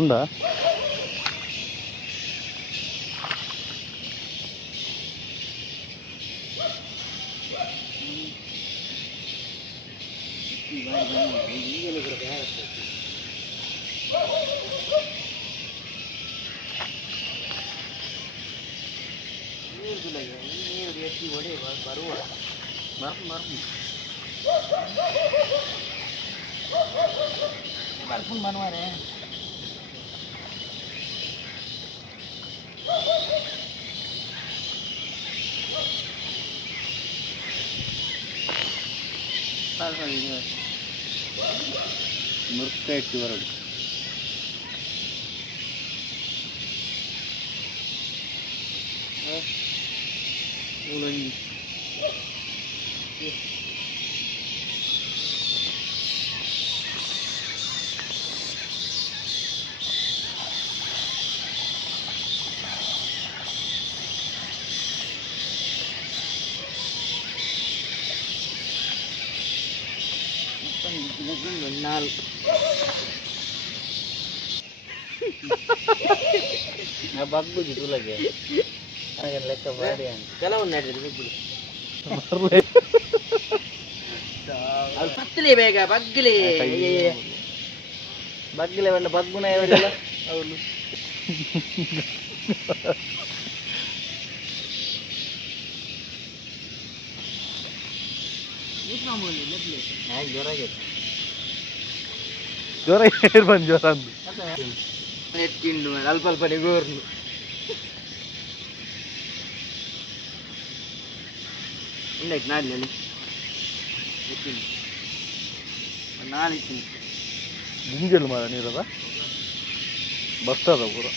ఉందా ಮುರುಕಾಯಿ ಇಟ್ಟು ಬರೋದು ಮೂಲಂಗಿ bagus gitu lagi ya. Akan leka varian. Kalau udah dari bulu. Al patli bega bagli. Bagli warna baguna ya wala. Awlu. Ini kamu ni lebih. Nah, jora gitu. Jora irban joran. Netkin dulu, alpal pada gor. Ini nak nali, netkin. Nali itu. Ginjal mana ni rasa? Basta dah pura.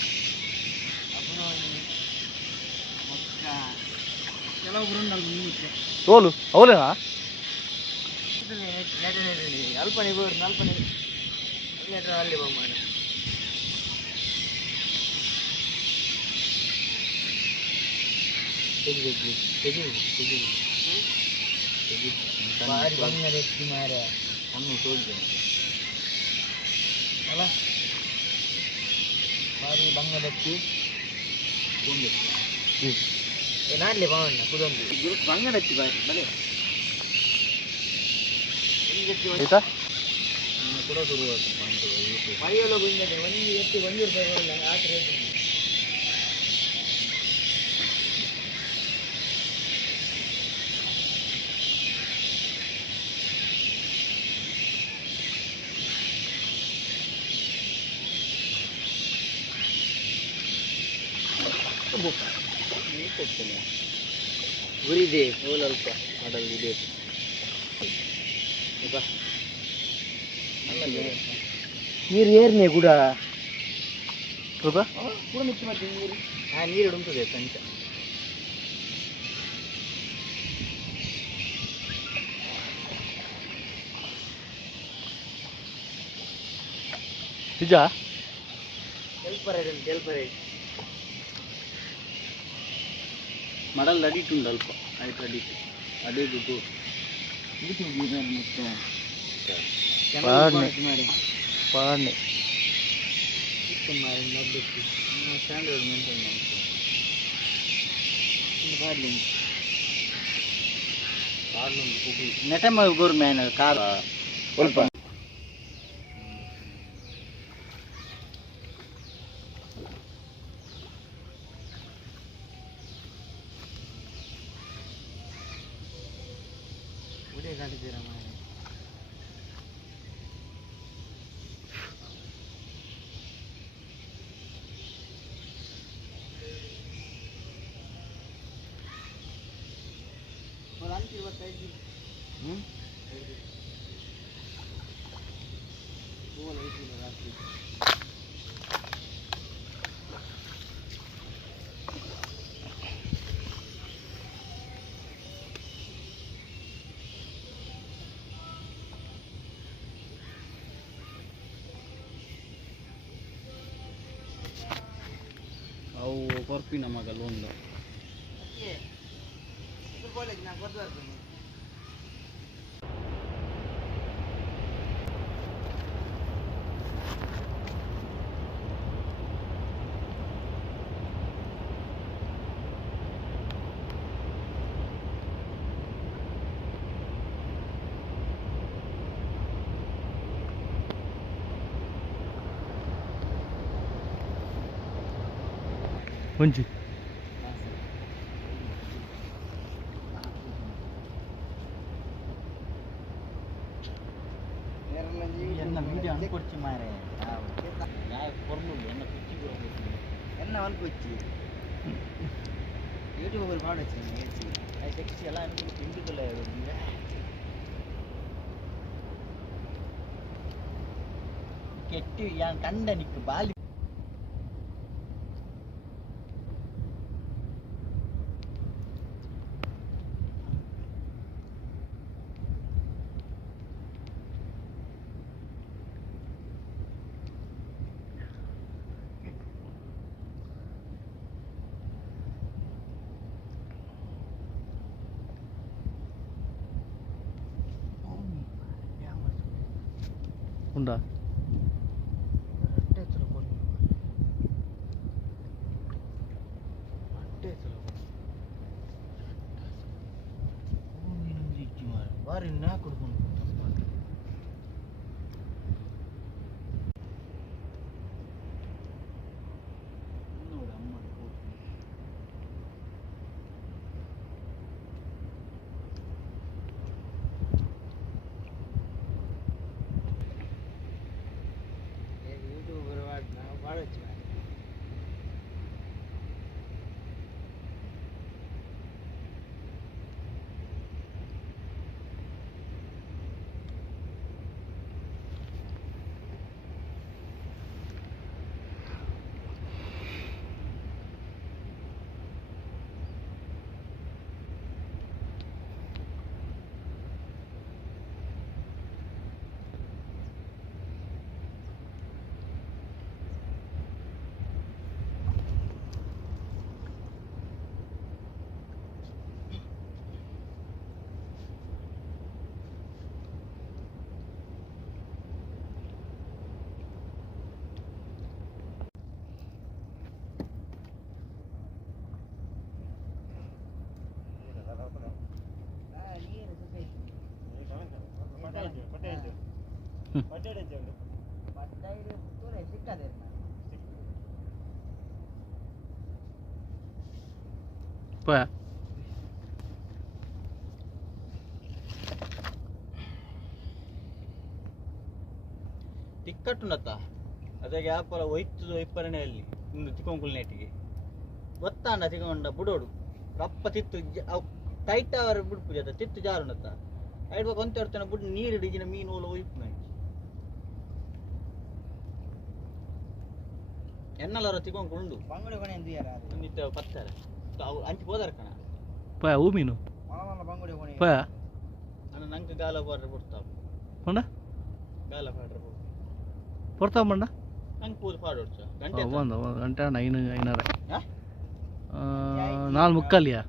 Kalau burun nal bunyi. Tolu, awalnya ha? Alpal ni gor, alpal ni. Ini ada nali bagaimana? Baari bangga dekki mara annu tolje ala baari bangga dekki konde enadle bawanna kudonde guru bangga dekki baari bale eta kuda ಶುರು ಆಯ್ತು ಬಂತು ಮೈಯೆಲ್ಲ ಬಂದಿದೆ ಒಂದು ಎತ್ತಿ ಬಂದಿರಬೇಕಲ್ಲ ಆ rate ಗುರಿದೆ ಹೋಲಲ್ಪ ಮಾಡಲಿದೆ ನೀರು ಏರ್ನೆ ಕೂಡ ಕೂಡ ಮಿಚ್ಚಿ ಮತ್ತೆ ನೀರು ನೀರು ಉಂಟದೆ ಸಂಚ ನಿಜ ತೆಲ್ಪರೆ ಮಡಲ್ ಅಡಿಟ್ಟು ಅಲ್ಪ ಆಯ್ತು ಅಡಿಟ್ಟು ಅದೇ ದುಡ್ಡು ಪಾಡ್ನೆ ಸ್ಟ್ಯಾಂಡರ್ಡ್ ಮೇಂಟೈನ್ ನೆಟ ಗೋರ್ ಮ್ಯಾನ್ ಕಾರ್ ಸ್ವಲ್ಪ ಕಾಟಿದ್ದೀರಾ ಮಾರೆ ಅವು ಕೊರ್ಪಿನ ಮಗ ಲೋನ್ ಕಾಲೇಜ್ ನಾನು ಗೊತ್ತು ಬರ್ತೀನಿ ಒಂಚಿ என்ன வீடியோ அனுப்பிச்சு மாறே நான் பொருள் என்ன குச்சி என்ன அனுப்பிச்சு யூடியூப் ஒரு பாடு வச்சு டெக்ஸ்ட் எல்லாம் அனுப்பி இந்துக்குள்ள கெட்டு என் கண்டனிக்கு பாலி ఉందా వారి నా కొడుకు வாழச்சு పోయా ಟಿಕ್ಕಟ್ ಉನ್ನತ್ತ ಅದೇ ಗ್ಯಾಪಲ್ಲ ಒಯ್ತದು ಒಯ್ಪರನೇ ಅಲ್ಲಿ ಇಂದು ತಿಕ್ಕೊಂಕುಲ್ ನೆಟ್ಟಿಗೆ ಗೊತ್ತಾಂಡ ತಿಕ್ಕೊಂಡ ಬುಡೋಡು ರಪ್ಪ ತಿತ್ತು ಟೈಟ್ ಅವರ ಬುಡ್ ಪೂಜೆ ತಿತ್ತು ಜಾರು ಉನ್ನತ್ತ ಐಡ್ ಕೊಂತ ಇರ್ತಾನೆ ಬುಡ್ ನೀರು ಹಿಡಿಜಿನ ಮೀನು ಓಲ ಒಯ್ಪು ಎನ್ನಲ್ಲರ ತಿಕ್ಕೊಂಕೊಂಡು ಬಂಗಡಿ ಕೊನೆ ಎಂದು ಯಾರ ನಿತ್ತ ಪತ್ತಾರೆ ಅಂಚಿ ಹೋದಾರ ಕಣ పోయా ఊ మీను ಮಲಮಲ ಬಂಗಡಿ ಕೊನೆ పోయా ಅಣ್ಣ ನಂಗೆ ಗಾಲ ಬಾರ್ಡ್ರ್ ಬಿಡ್ತಾವ ಮಂಡ ಗಾಲ ಬಾರ್ಡ್ರ್ పొడతావు మండ ನಂಗೆ ಪೂಜೆ ಪಾಡೋಡ್ಸ ಗಂಟೆ వంద గంట 9:30 4:45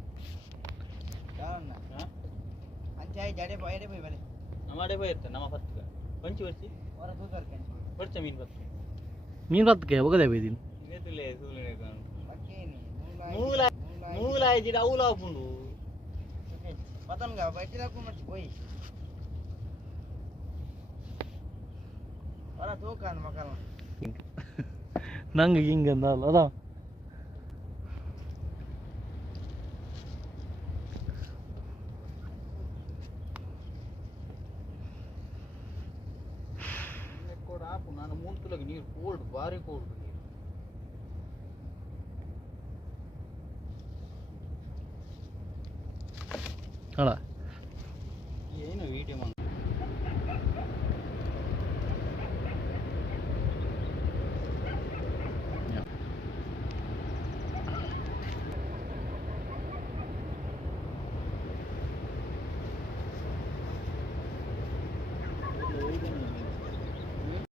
ಅಂಚಾಯಿ ಜಡೆ ಬಾಯಡೆ ಬೈ ಬಲೆ ನಮ್ಮಡೆ ಬೈ ಇರ್ತ ನಮ್ಮ ಪತ್ಕ ಕೊಂಚಿ ವರ್ಷಿ ಹೊರ ತೂಕರ್ ಕಂಚಿ ವರ್ಷ ಮೀನ್ ಬತ್ತು ಮೀನು ಬತ್ತಕ್ಕೆ ಹೋಗದೆ ಬೈದಿನ ಇನೆತುಲೆ ಸೂಲನೆ ಕಾಣು ಬಕ್ಕೇನಿ ಮೂಲ ಇಜಿಡ ಔಲ ಪುಂಡು ಪತಂಗ ಬಟ್ಟಿದಕು ಮಚ್ಚಿ ಹೋಯ್ ಹೊರ ತೂಕನ್ ಮಕಲ ನಂಗೆ ಹಿಂಗೆ ಅಂದಲ್ಲ ಅದ ನಾನು 3 ಕಿಲೋಗೆ ನೀರು ಕೋಲ್ಡ್ ಭಾರಿ ಕೋಲ್ಡ್ ನೀರು ಅಲ್ಲ